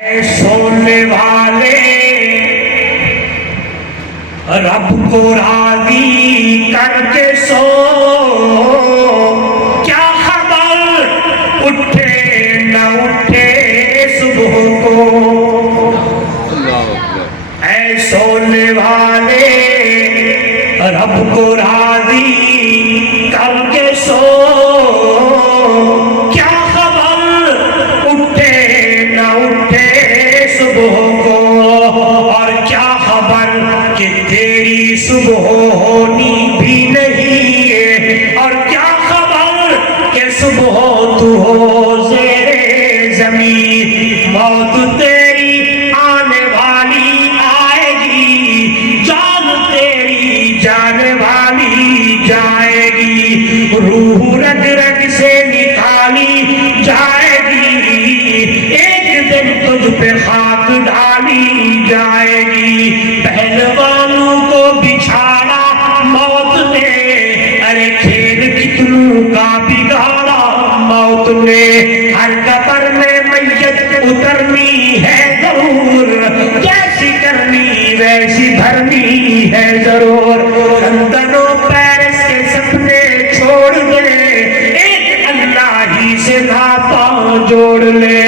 سونے والے رب کو راضی کر کے سو، کیا خبر اٹھے نہ اٹھے صبح کو۔ اے سونے والے رب کو راضی کر کے سو، کیا خبر اٹھے نہ اٹھے صبح کو، اور کیا خبر کہ تیری صبح ہونی بھی نہیں ہے، اور کیا خبر کہ صبح تو ہو زیر زمین۔ موت تیری آنے والی آئے گی، جان تیری جانے والی جائے گی، روح رگ رگ سے نکالی جائے گی، ایک دن تجھ پہ خاک ڈالی جائے گی۔ پہلوانوں کو بچھاڑا موت نے، ارے کھیل کتنوں کا بگاڑا موت نے۔ ہر قبر میں میت اترنی ہے ضرور، جیسی کرنی ویسی بھرنی ہے ضرور۔ لندن و پیرس کے سپنے چھوڑ دے، ایک اللہ ہی سے ناتا جوڑ لے۔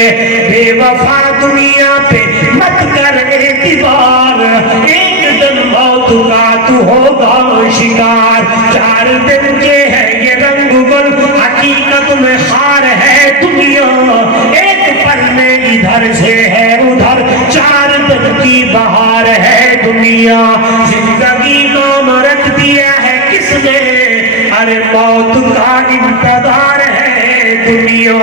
بے وفا دنیا پہ مت کر اعتبار، ایک دن موت کا تو ہوگا شکار۔ 4 دن کے ہے یہ رنگ گل، حقیقت میں خار ہے دنیا، ایک پل میں ادھر سے ہے ادھر، 4 دن کی بہار ہے دنیا۔ زندگی نام رکھ دیا ہے کس نے، ارے موت کا انتظار ہے دنیا۔